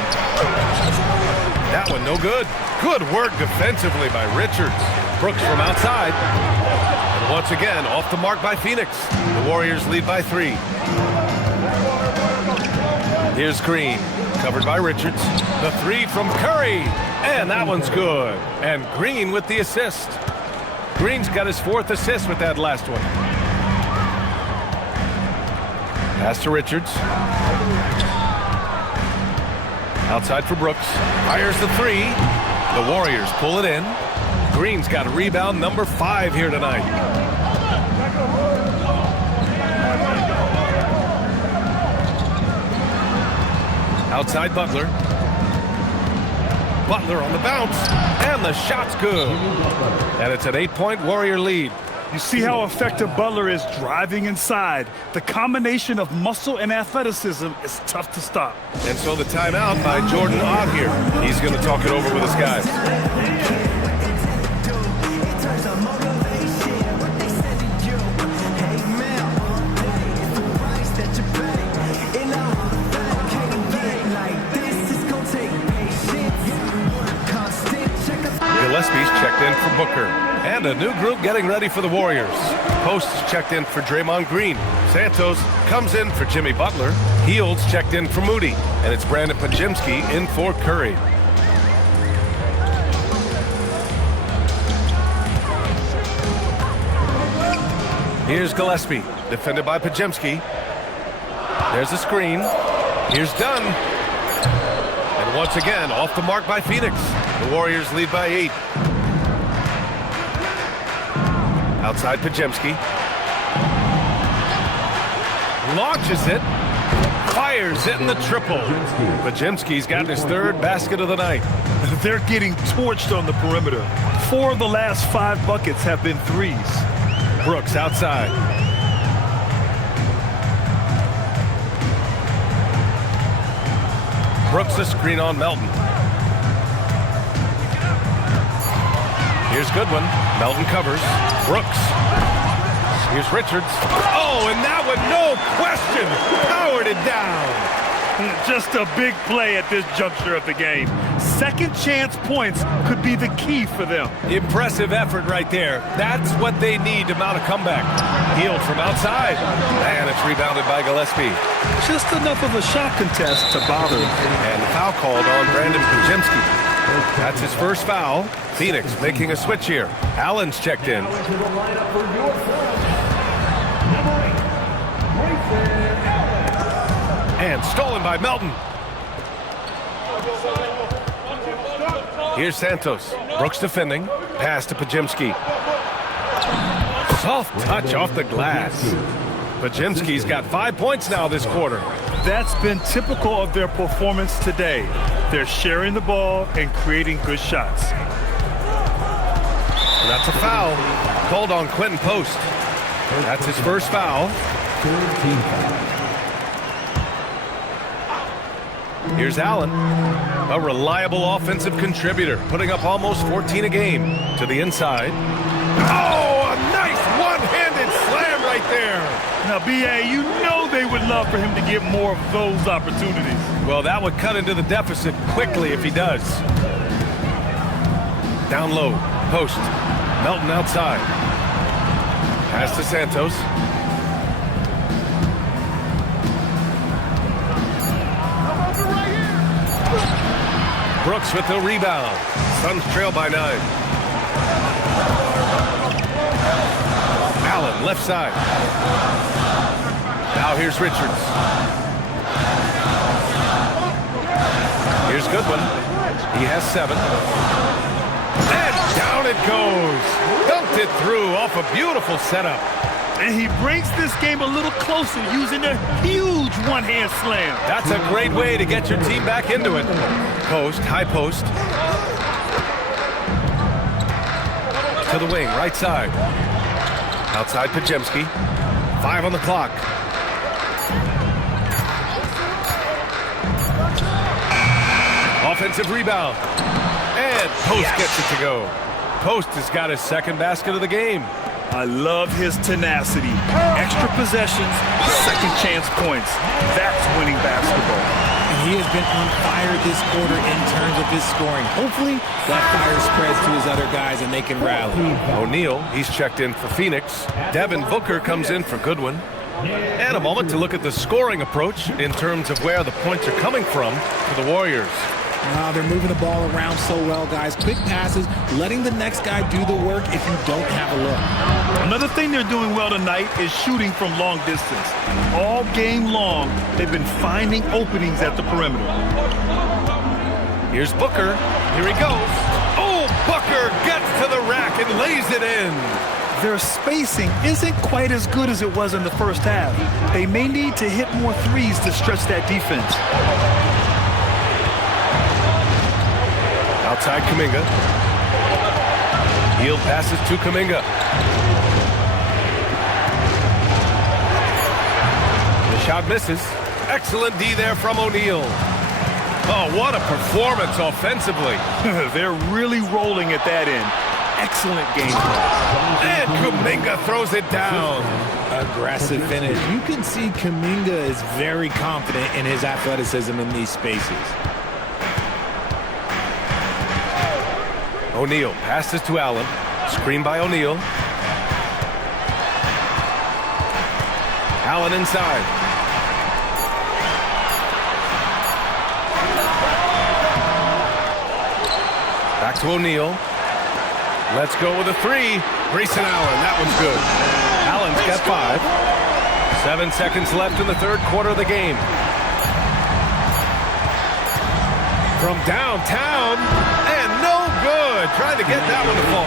That one no good. Good work defensively by Richards. Brooks from outside. And once again, off the mark by Phoenix. The Warriors lead by 3. Here's Green. Covered by Richards. The 3 from Curry. And that one's good. And Green with the assist. Green's got his 4th assist with that last one. Pass to Richards. Outside for Brooks. Fires the 3. The Warriors pull it in. Green's got a rebound number 5 here tonight. Outside Butler. Butler on the bounce. And the shot's good. And it's an 8-point Warrior lead. You see how effective Butler is driving inside. The combination of muscle and athleticism is tough to stop. And so the timeout by Jordan Ott here. He's going to talk it over with his guys. Gillespie's checked in for Booker. And a new group getting ready for the Warriors. Post is checked in for Draymond Green. Santos comes in for Jimmy Butler. Heald's checked in for Moody. And it's Brandon Pajimski in for Curry. Here's Gillespie, defended by Pajimski. There's a screen. Here's Dunn. And once again, off the mark by Phoenix. The Warriors lead by 8. Outside Pajimski. Launches it. Fires it in the triple. Pajimski's got his 3rd basket of the night. They're getting torched on the perimeter. 4 of the last 5 buckets have been 3s. Brooks outside. Brooks a screen on Melton. Here's Goodwin. Melton covers. Brooks. Here's Richards. Oh, and that one, no question, powered it down. Just a big play at this juncture of the game. Second chance points could be the key for them. Impressive effort right there. That's what they need to mount a comeback. Healed from outside. And it's rebounded by Gillespie. Just enough of a shot contest to bother him. And the foul called on Brandon Pajimski. That's his first foul. Phoenix making a switch here. Allen's checked in. And stolen by Melton. Here's Santos. Brooks defending. Pass to Pajimski. Soft touch off the glass. Pajimski's got 5 points now this quarter. That's been typical of their performance today. They're sharing the ball and creating good shots. And that's a foul called on Quentin Post. That's his first foul. Here's Allen, a reliable offensive contributor, putting up almost 14 a game to the inside. Oh, a nice one-handed slam right there. Now, B.A., you know they would love for him to get more of those opportunities. Well, that would cut into the deficit quickly if he does. Down low, Post. Melton outside. Pass to Santos. Brooks with the rebound. Suns trail by 9. Allen, left side. Now here's Richards. Here's Goodwin. He has 7. And down it goes. Dunked it through off a beautiful setup. And he brings this game a little closer using a huge one-hand slam. That's a great way to get your team back into it. Post, high post. to the wing, right side. Outside Pajemski. 5 on the clock. Offensive rebound. And Post gets it to go. Post has got his second basket of the game. I love his tenacity. Extra possessions, second chance points. That's winning basketball. And he has been on fire this quarter in terms of his scoring. Hopefully, that fire spreads to his other guys and they can rally. O'Neal, he's checked in for Phoenix. Devin Booker comes in for Goodwin. And a moment to look at the scoring approach in terms of where the points are coming from for the Warriors. They're moving the ball around so well, guys. Quick passes, letting the next guy do the work if you don't have a look. Another thing they're doing well tonight is shooting from long distance. All game long, they've been finding openings at the perimeter. Here's Booker. Here he goes. Oh, Booker gets to the rack and lays it in. Their spacing isn't quite as good as it was in the first half. They may need to hit more threes to stretch that defense. Outside Kuminga. Hield passes to Kuminga. The shot misses. Excellent D there from O'Neal. Oh, what a performance offensively. They're really rolling at that end. Excellent game plan. And Kuminga throws it down. Aggressive finish. You can see Kuminga is very confident in his athleticism in these spaces. O'Neal passes to Allen. Screen by O'Neal. Allen inside. Back to O'Neal. Let's go with a three. Grayson Allen, that one's good. Allen's got 5. 7 seconds left in the third quarter of the game. From downtown, and no good. Trying to get that one to fall.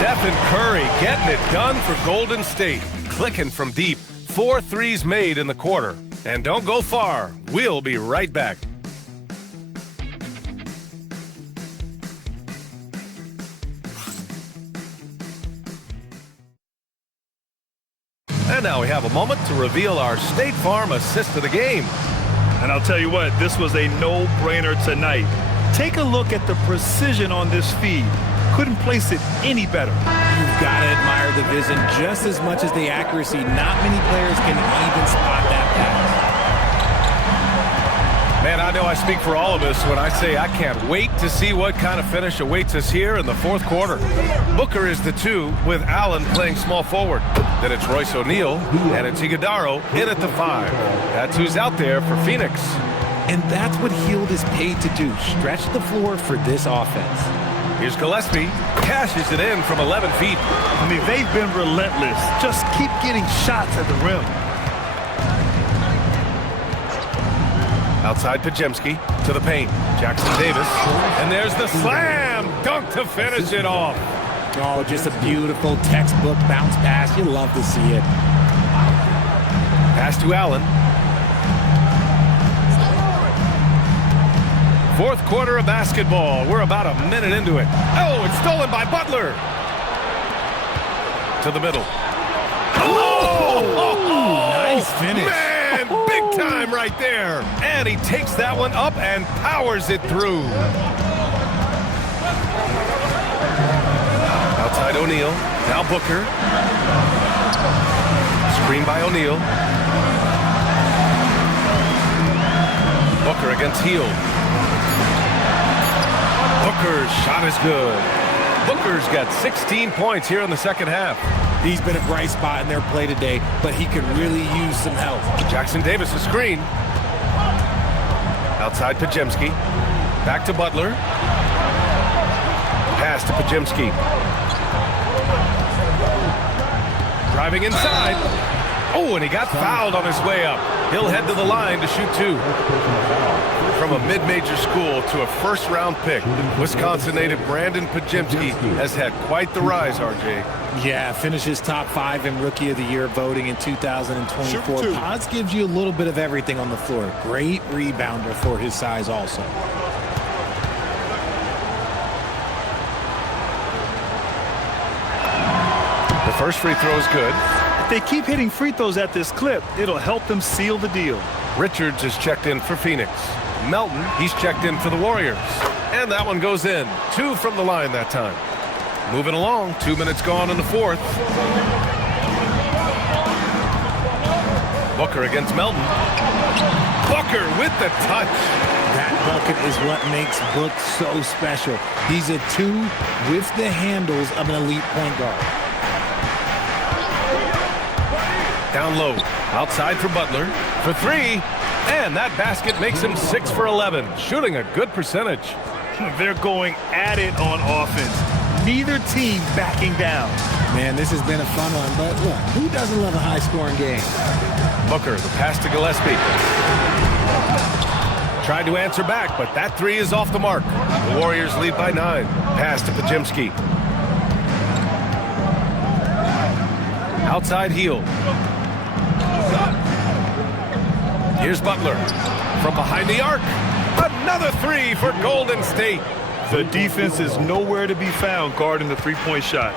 Stephen Curry getting it done for Golden State. Clicking from deep. 4 threes made in the quarter. And don't go far. We'll be right back. And now we have a moment to reveal our State Farm assist of the game. And I'll tell you what, this was a no-brainer tonight. Take a look at the precision on this feed. Couldn't place it any better. You've got to admire the vision just as much as the accuracy. Not many players can even spot that pass. Man, I know I speak for all of us when I say I can't wait to see what kind of finish awaits us here in the fourth quarter. Booker is the 2 with Allen playing small forward. Then it's Royce O'Neal and it's Iguodaro in at the 5. That's who's out there for Phoenix. And that's what Hield is paid to do, stretch the floor for this offense. Here's Gillespie, cashes it in from 11 feet. I mean, they've been relentless. Just keep getting shots at the rim. Outside Pajemski to the paint. Jackson Davis. And there's the slam dunk to finish it off. Oh, just a beautiful textbook bounce pass. You love to see it. Pass to Allen. Fourth quarter of basketball. We're about a minute into it. Oh, it's stolen by Butler. To the middle. Oh! Nice finish. Man, big time right there. And he takes that one up and powers it through. Outside O'Neal. Now Booker. Screen by O'Neal. Booker against Hield. Booker's shot is good. Booker's got 16 points here in the second half. He's been a bright spot in their play today, but he could really use some help. Jackson Davis, a screen. Outside Pajemski. Back to Butler. Pass to Pajemski. Driving inside. Oh, and he got fouled on his way up. He'll head to the line to shoot 2. From a mid-major school to a first-round pick, Wisconsin native Brandon Pajemski has had quite the rise, RJ. Yeah, finishes top 5 in Rookie of the Year voting in 2024. Pods gives you a little bit of everything on the floor. Great rebounder for his size also. First free throw is good. If they keep hitting free throws at this clip, it'll help them seal the deal. Richards is checked in for Phoenix. Melton, he's checked in for the Warriors. And that one goes in. 2 from the line that time. Moving along, 2 minutes gone in the fourth. Booker against Melton. Booker with the touch. That bucket is what makes Book so special. He's a 2 with the handles of an elite point guard. Down low, outside for Butler, for 3. And that basket makes him 6 for 11, shooting a good percentage. They're going at it on offense. Neither team backing down. Man, this has been a fun one, but look, who doesn't love a high-scoring game? Booker, the pass to Gillespie. Tried to answer back, but that 3 is off the mark. The Warriors lead by 9. Pass to Pajimski. Outside heel. Here's Butler. From behind the arc. Another 3 for Golden State. The defense is nowhere to be found guarding the three-point shot.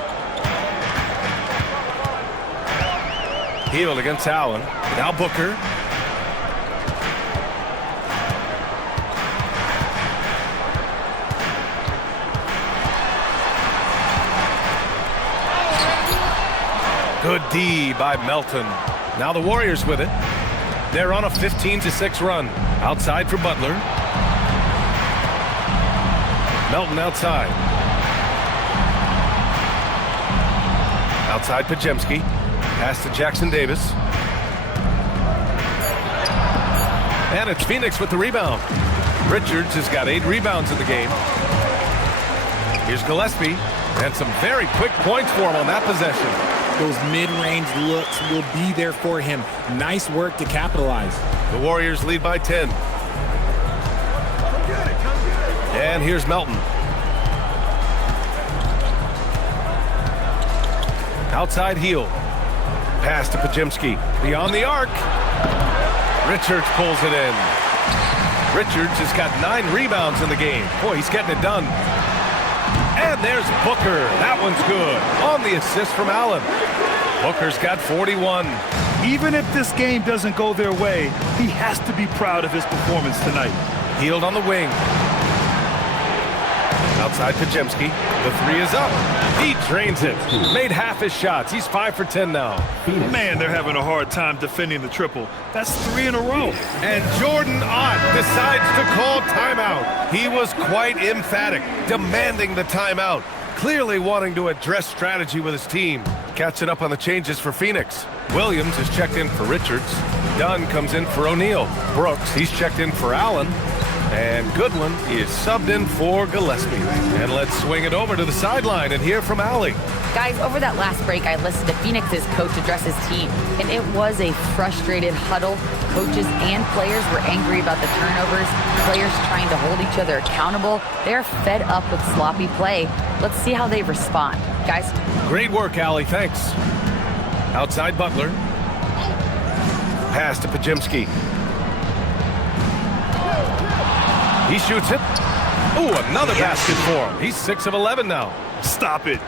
Heel against Allen. Now Booker. Good D by Melton. Now the Warriors with it. They're on a 15-6 run. Outside for Butler. Melton outside. Outside Pajemski. Pass to Jackson Davis. And it's Phoenix with the rebound. Richards has got 8 rebounds in the game. Here's Gillespie. And some very quick points for him on that possession. Those mid-range looks will be there for him. Nice work to capitalize. The Warriors lead by 10. And here's Melton. Outside heel. Pass to Pajimski. Beyond the arc. Richards pulls it in. Richards has got 9 rebounds in the game. Boy, he's getting it done. And there's Booker. That one's good. On the assist from Allen. Booker's got 41. Even if this game doesn't go their way, he has to be proud of his performance tonight. Healed on the wing. Outside Pajemski. The 3 is up. He drains it. Made half his shots. He's 5 for 10 now. Man, they're having a hard time defending the triple. That's 3 in a row. And Jordan Ott decides to call timeout. He was quite emphatic, demanding the timeout. Clearly wanting to address strategy with his team. Catching up on the changes for Phoenix. Williams is checked in for Richards. Dunn comes in for O'Neal. Brooks, he's checked in for Allen. And Goodwin is subbed in for Gillespie. And let's swing it over to the sideline and hear from Allie. Guys, over that last break, I listened to Phoenix's coach address his team, and it was a frustrated huddle. Coaches and players were angry about the turnovers, players trying to hold each other accountable. They're fed up with sloppy play. Let's see how they respond. Guys? Great work, Allie. Thanks. Outside Butler. Pass to Pajimski. He shoots it. Ooh, another basket for him. He's 6 of 11 now. Stop it.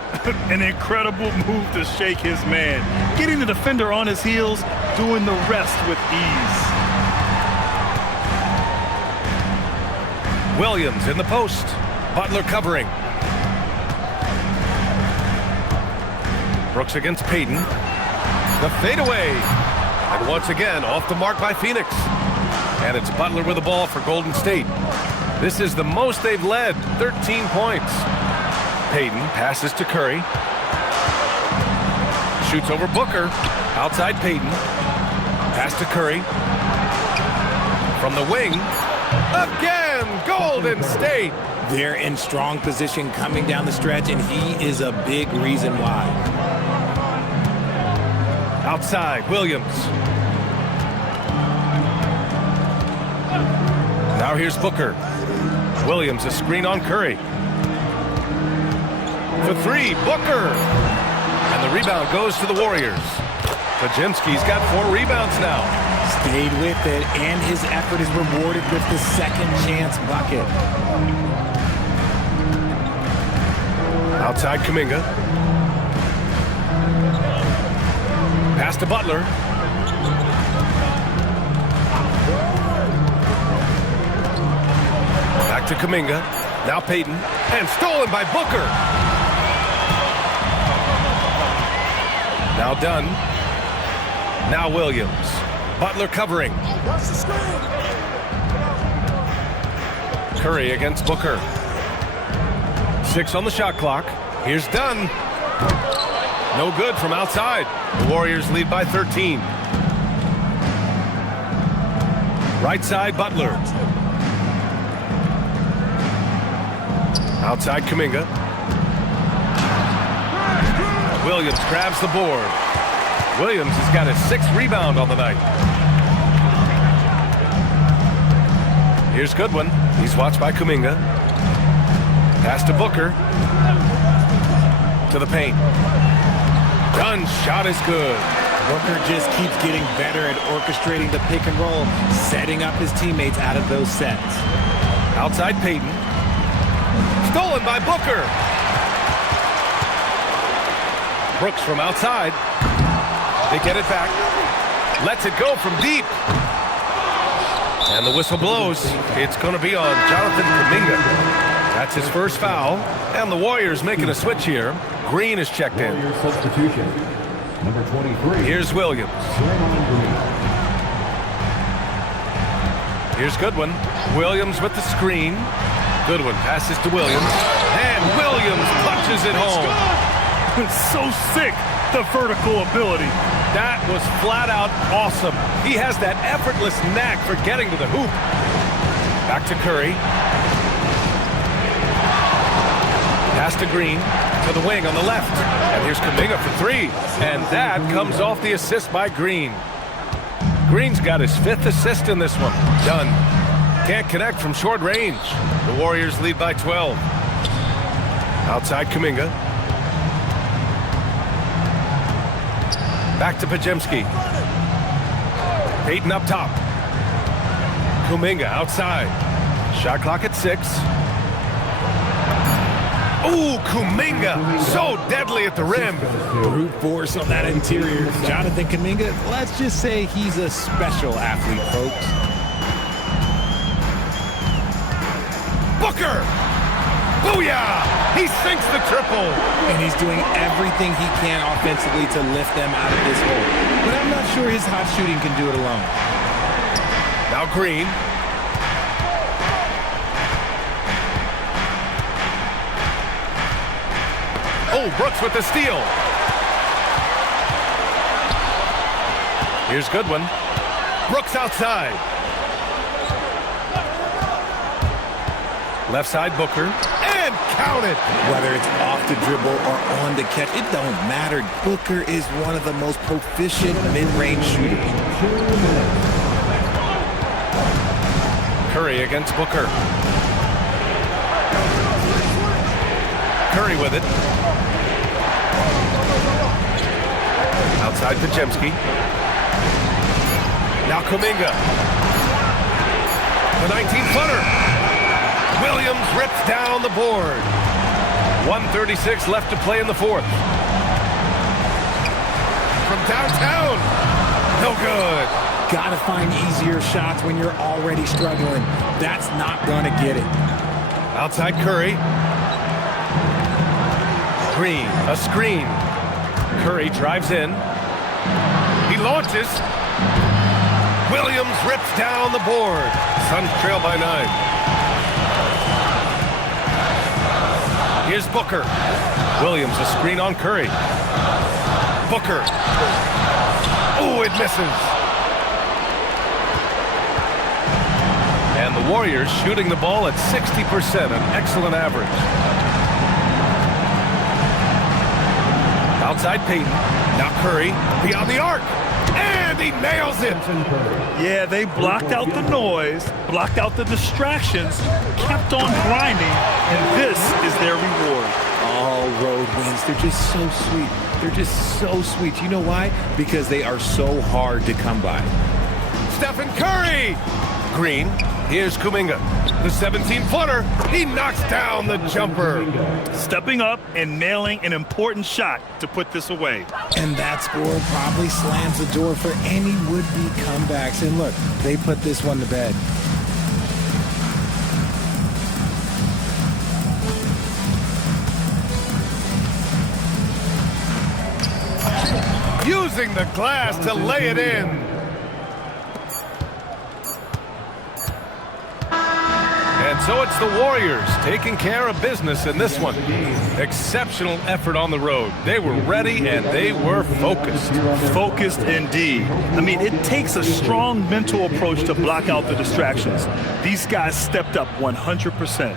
An incredible move to shake his man. Getting the defender on his heels, doing the rest with ease. Williams in the post. Butler covering. Brooks against Payton. The fadeaway. And once again, off the mark by Phoenix. And it's Butler with the ball for Golden State. This is the most they've led, 13 points. Payton passes to Curry. Shoots over Booker. Outside Payton. Pass to Curry. From the wing. Again, Golden State. They're in strong position coming down the stretch, and he is a big reason why. Outside, Williams. Now here's Booker. Williams, a screen on Curry. For 3, Booker. And the rebound goes to the Warriors. Pajemski's got 4 rebounds now. Stayed with it, and his effort is rewarded with the second chance bucket. Outside Kuminga. Pass to Butler. Back to Kuminga. Now Payton. And stolen by Booker. Now Dunn. Now Williams. Butler covering. Curry against Booker. 6 on the shot clock. Here's Dunn. No good from outside. The Warriors lead by 13. Right side, Butler. Outside, Kuminga. Williams grabs the board. Williams has got his 6th rebound on the night. Here's Goodwin. He's watched by Kuminga. Pass to Booker. To the paint. Dunn's shot is good. Booker just keeps getting better at orchestrating the pick and roll, setting up his teammates out of those sets. Outside Payton. Stolen by Booker. Brooks from outside. They get it back. Lets it go from deep. And the whistle blows. It's going to be on Jonathan Kuminga. That's his first foul. And the Warriors making a switch here. Green is checked in. Substitution. Number 23. Here's Williams. Here's Goodwin. Williams with the screen. Goodwin passes to Williams. And Williams punches it home. It's so sick, the vertical ability. That was flat out awesome. He has that effortless knack for getting to the hoop. Back to Curry. Pass to Green. To the wing on the left. And here's Kuminga for 3. And that comes off the assist by Green. Green's got his 5th assist in this one. Done. Can't connect from short range. The Warriors lead by 12. Outside Kuminga. Back to Pajemski. Payton up top. Kuminga outside. Shot clock at 6. Ooh, Kuminga, so deadly at the rim. Brute force on that interior. Jonathan Kuminga, let's just say he's a special athlete, folks. Booker! Booyah! He sinks the triple. And he's doing everything he can offensively to lift them out of this hole. But I'm not sure his hot shooting can do it alone. Now Green. Oh, Brooks with the steal. Here's Goodwin. Brooks outside. Left side, Booker. And count it. Whether it's off the dribble or on the catch, it don't matter. Booker is one of the most proficient mid-range shooters. Curry against Booker. Curry with it. Outside Pajemski. Now Kuminga. The 19-footer. Williams rips down the board. 1:36 left to play in the 4th. From downtown. No good. Gotta find easier shots when you're already struggling. That's not gonna get it. Outside Curry. Green, a screen. Curry drives in. He launches. Williams rips down the board. Suns trail by 9. Here's Booker. Williams, a screen on Curry. Booker. Oh, it misses. And the Warriors shooting the ball at 60%, an excellent average. Outside Payton. Now Curry beyond the arc. And he nails it. Yeah, they blocked out the noise, blocked out the distractions, kept on grinding, and this is their reward. All road wins. They're just so sweet. They're just so sweet. You know why? Because they are so hard to come by. Stephen Curry. Green. Here's Kuminga. The 17-footer. He knocks down the jumper. Stepping up and nailing an important shot to put this away. And that score probably slams the door for any would-be comebacks. And look, they put this one to bed. Using the glass to lay it in. And so it's the Warriors taking care of business in this one. Exceptional effort on the road. They were ready and they were focused. Focused indeed. I mean, it takes a strong mental approach to block out the distractions. These guys stepped up 100%.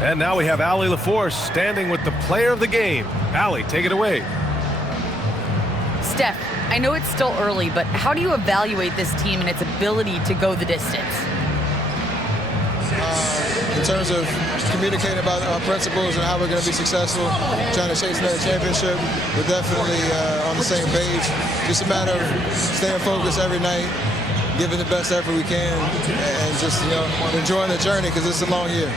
And now we have Allie LaForce standing with the player of the game. Allie, take it away. Steph, I know it's still early, but how do you evaluate this team and its ability to go the distance? In terms of communicating about our principles and how we're going to be successful, trying to chase another championship, we're definitely on the same page. Just a matter of staying focused every night, giving the best effort we can, and just enjoying the journey because it's a long year.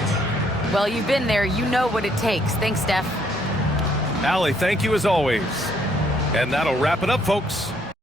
Well, you've been there. You know what it takes. Thanks, Steph. Allie, thank you as always. And that'll wrap it up, folks.